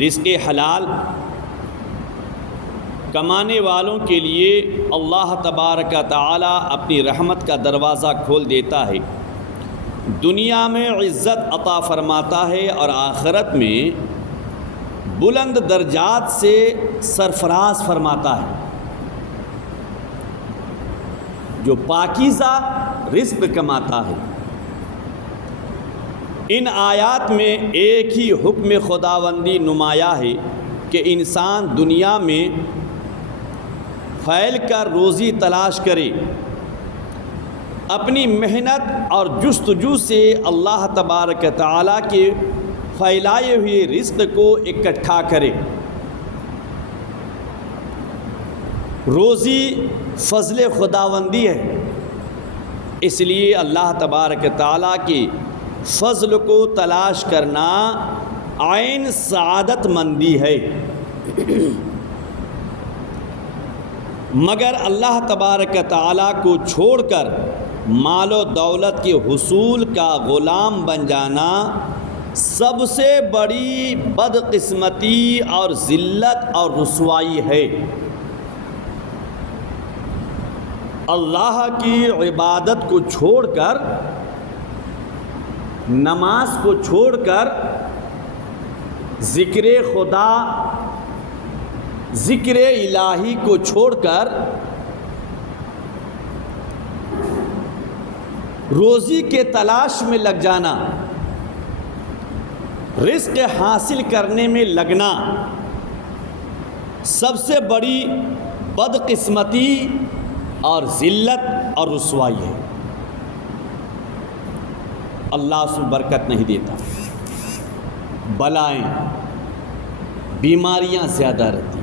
رزق حلال کمانے والوں کے لیے اللہ تبارک تعالی اپنی رحمت کا دروازہ کھول دیتا ہے، دنیا میں عزت عطا فرماتا ہے اور آخرت میں بلند درجات سے سرفراز فرماتا ہے۔ جو پاکیزہ رزق کماتا ہے، ان آیات میں ایک ہی حکم خداوندی نمایاں ہے کہ انسان دنیا میں پھیل کر روزی تلاش کرے، اپنی محنت اور جستجو سے اللہ تبارک تعالیٰ کے پھیلائے ہوئے رزق کو اکٹھا کرے۔ روزی فضل خداوندی ہے، اس لیے اللہ تبارک تعالیٰ کے فضل کو تلاش کرنا عین سعادت مندی ہے۔ مگر اللہ تبارک تعالیٰ کو چھوڑ کر مال و دولت کے حصول کا غلام بن جانا سب سے بڑی بدقسمتی اور ذلت اور رسوائی ہے۔ اللہ کی عبادت کو چھوڑ کر، نماز کو چھوڑ کر، ذکر خدا، ذکر الہی کو چھوڑ کر روزی کے تلاش میں لگ جانا، رزق حاصل کرنے میں لگنا سب سے بڑی بدقسمتی اور ذلت اور رسوائی ہے۔ اللہ اس میں برکت نہیں دیتا، بلائیں، بیماریاں زیادہ رہتی۔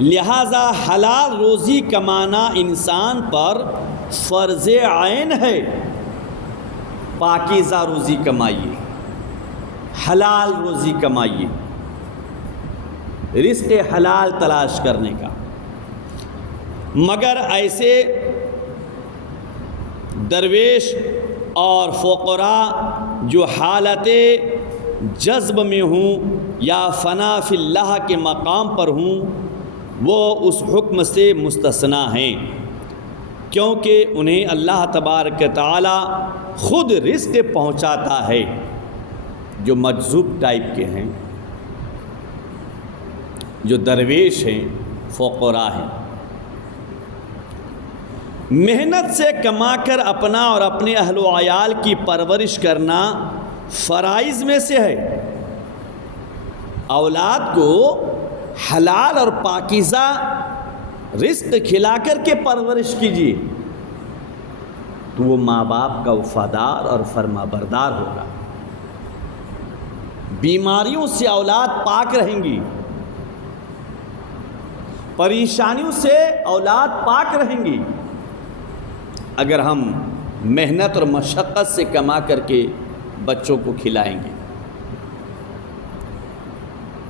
لہذا حلال روزی کمانا انسان پر فرض عین ہے۔ پاکیزہ روزی کمائیے، حلال روزی کمائیے، رزق حلال تلاش کرنے کا۔ مگر ایسے درویش اور فقراء جو حالت جذب میں ہوں یا فنا فی اللہ کے مقام پر ہوں، وہ اس حکم سے مستثنیٰ ہیں، کیونکہ انہیں اللہ تبارک تعالی خود رزق پہنچاتا ہے۔ جو مجذوب ٹائپ کے ہیں، جو درویش ہیں، فقراء ہیں، محنت سے کما کر اپنا اور اپنے اہل و عیال کی پرورش کرنا فرائض میں سے ہے۔ اولاد کو حلال اور پاکیزہ رزق کھلا کر کے پرورش کیجیے تو وہ ماں باپ کا وفادار اور فرما بردار ہوگا۔ بیماریوں سے اولاد پاک رہیں گی، پریشانیوں سے اولاد پاک رہیں گی اگر ہم محنت اور مشقت سے کما کر کے بچوں کو کھلائیں گے۔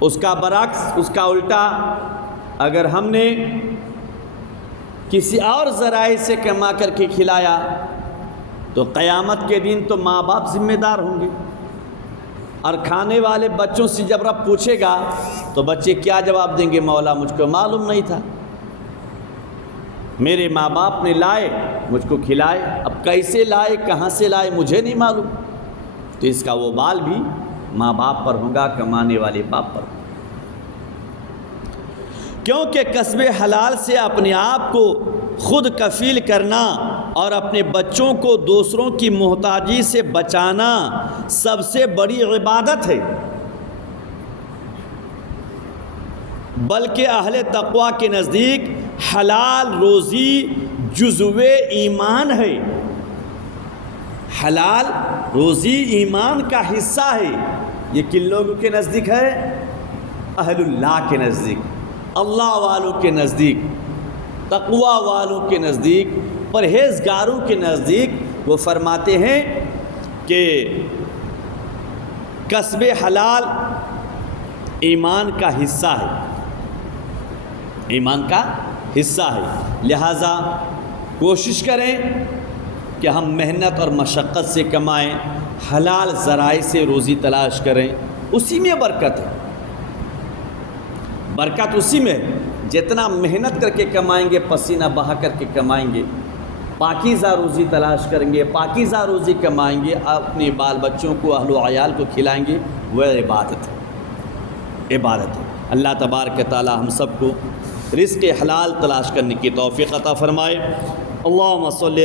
اس کا برعکس، اس کا الٹا، اگر ہم نے کسی اور ذرائع سے کما کر کے کھلایا تو قیامت کے دن تو ماں باپ ذمہ دار ہوں گے، اور کھانے والے بچوں سے جب رب پوچھے گا تو بچے کیا جواب دیں گے؟ مولا مجھ کو معلوم نہیں تھا، میرے ماں باپ نے لائے مجھ کو کھلائے، اب کیسے لائے، کہاں سے لائے، مجھے نہیں معلوم۔ تو اس کا وہ بال بھی ماں باپ پر ہوگا، کمانے والے باپ پر ہوگا، کیونکہ کسب حلال سے اپنے آپ کو خود کفیل کرنا اور اپنے بچوں کو دوسروں کی محتاجی سے بچانا سب سے بڑی عبادت ہے۔ بلکہ اہل تقویٰ کے نزدیک حلال روزی جزو ایمان ہے۔ حلال روزی ایمان کا حصہ ہے۔ یہ کن لوگوں کے نزدیک ہے؟ اہل اللہ کے نزدیک، اللہ والوں کے نزدیک، تقویٰ والوں کے نزدیک، پرہیزگاروں کے نزدیک۔ وہ فرماتے ہیں کہ کسب حلال ایمان کا حصہ ہے، ایمان کا حصہ ہے۔ لہٰذا کوشش کریں کہ ہم محنت اور مشقت سے کمائیں، حلال ذرائع سے روزی تلاش کریں، اسی میں برکت ہے، برکت اسی میں ہے۔ جتنا محنت کر کے کمائیں گے، پسینہ بہا کر کے کمائیں گے، پاکیزہ روزی تلاش کریں گے، پاکیزہ روزی کمائیں گے، اپنے بال بچوں کو، اہل و عیال کو کھلائیں گے، وہ عبادت ہے، عبادت ہے۔ اللہ تبارک تعالی ہم سب کو رزق حلال تلاش کرنے کی توفیق عطا فرمائے۔ اللہم صلی